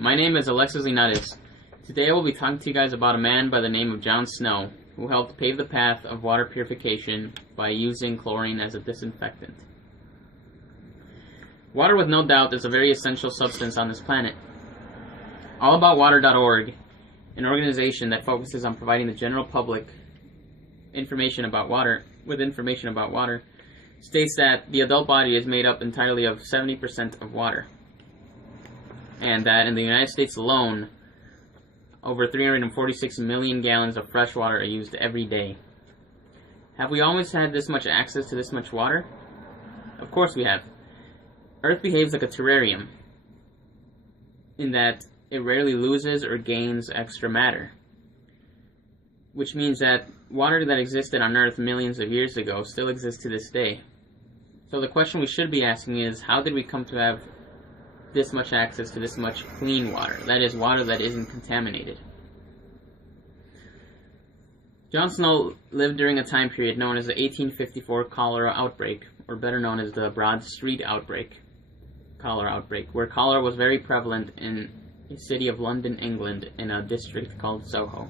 my name is Alexis Linares. Today I will be talking to you guys about a man by the name of John Snow, who helped pave the path of water purification by using chlorine as a disinfectant. Water, with no doubt, is a very essential substance on this planet. AllAboutWater.org, an organization that focuses on providing the general public information about water, states that the adult body is made up entirely of 70% of water, and that in the United States alone, over 346 million gallons of fresh water are used every day. Have we always had this much access to this much water? Of course we have. Earth behaves like a terrarium, in that it rarely loses or gains extra matter, which means that water that existed on Earth millions of years ago still exists to this day. So the question we should be asking is, how did we come to have this much access to this much clean water? That is, water that isn't contaminated. John Snow lived during a time period known as the 1854 cholera outbreak, or better known as the Broad Street cholera outbreak, where cholera was very prevalent in the city of London, England, in a district called Soho.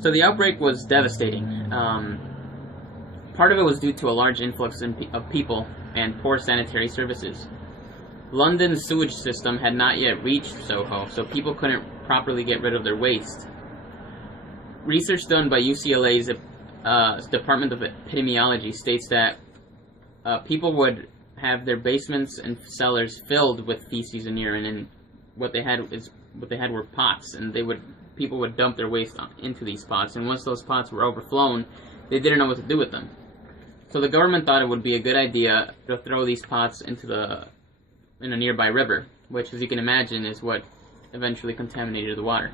So the outbreak was devastating. Part of it was due to a large influx of people and poor sanitary services. London's sewage system had not yet reached Soho, so people couldn't properly get rid of their waste. Research done by UCLA's Department of Epidemiology states that people would have their basements and cellars filled with feces and urine, and what they had were pots, and people would dump their waste into these pots, and once those pots were overflown, they didn't know what to do with them. So the government thought it would be a good idea to throw these pots in a nearby river, which, as you can imagine, is what eventually contaminated the water.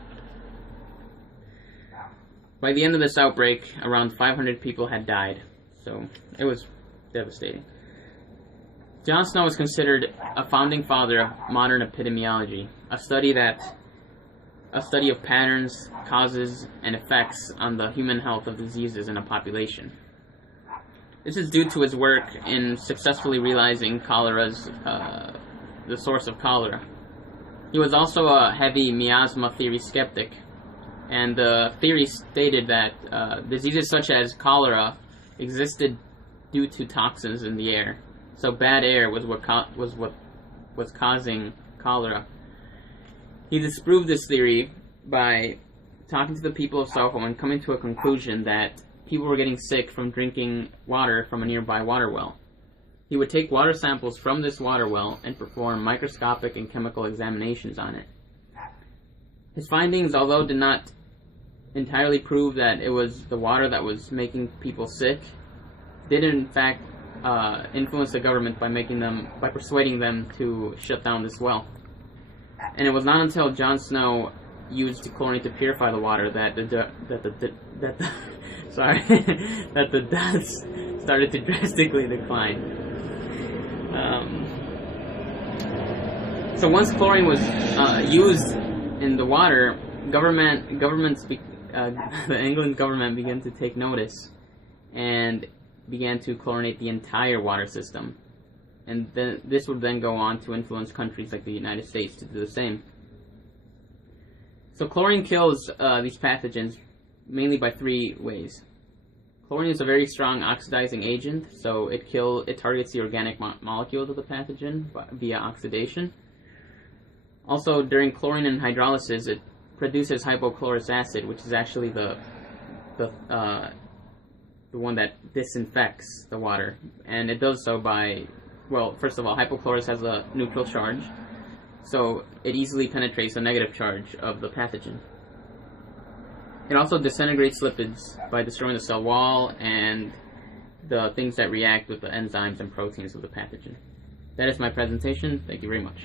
By the end of this outbreak, around 500 people had died, so it was devastating. John Snow is considered a founding father of modern epidemiology, a study of patterns, causes, and effects on the human health of diseases in a population. This is due to his work in successfully realizing the source of cholera. He was also a heavy miasma theory skeptic, and the theory stated that diseases such as cholera existed due to toxins in the air. So bad air was what was causing cholera. He disproved this theory by talking to the people of Soho and coming to a conclusion that people were getting sick from drinking water from a nearby water well. He would take water samples from this water well and perform microscopic and chemical examinations on it. His findings, although did not entirely prove that it was the water that was making people sick, did in fact influence the government by persuading them to shut down this well. And it was not until John Snow used chlorine to purify the water that the deaths started to drastically decline. So once chlorine was used in the water, the England government began to take notice and began to chlorinate the entire water system. And then this would then go on to influence countries like the United States to do the same. So chlorine kills these pathogens mainly by three ways. Chlorine is a very strong oxidizing agent, so it targets the organic molecules of the pathogen via oxidation. Also, during chlorine and hydrolysis, it produces hypochlorous acid, which is actually the one that disinfects the water, and it does so by, well, first of all, hypochlorous has a neutral charge, so it easily penetrates the negative charge of the pathogen. It also disintegrates lipids by destroying the cell wall and the things that react with the enzymes and proteins of the pathogen. That is my presentation. Thank you very much.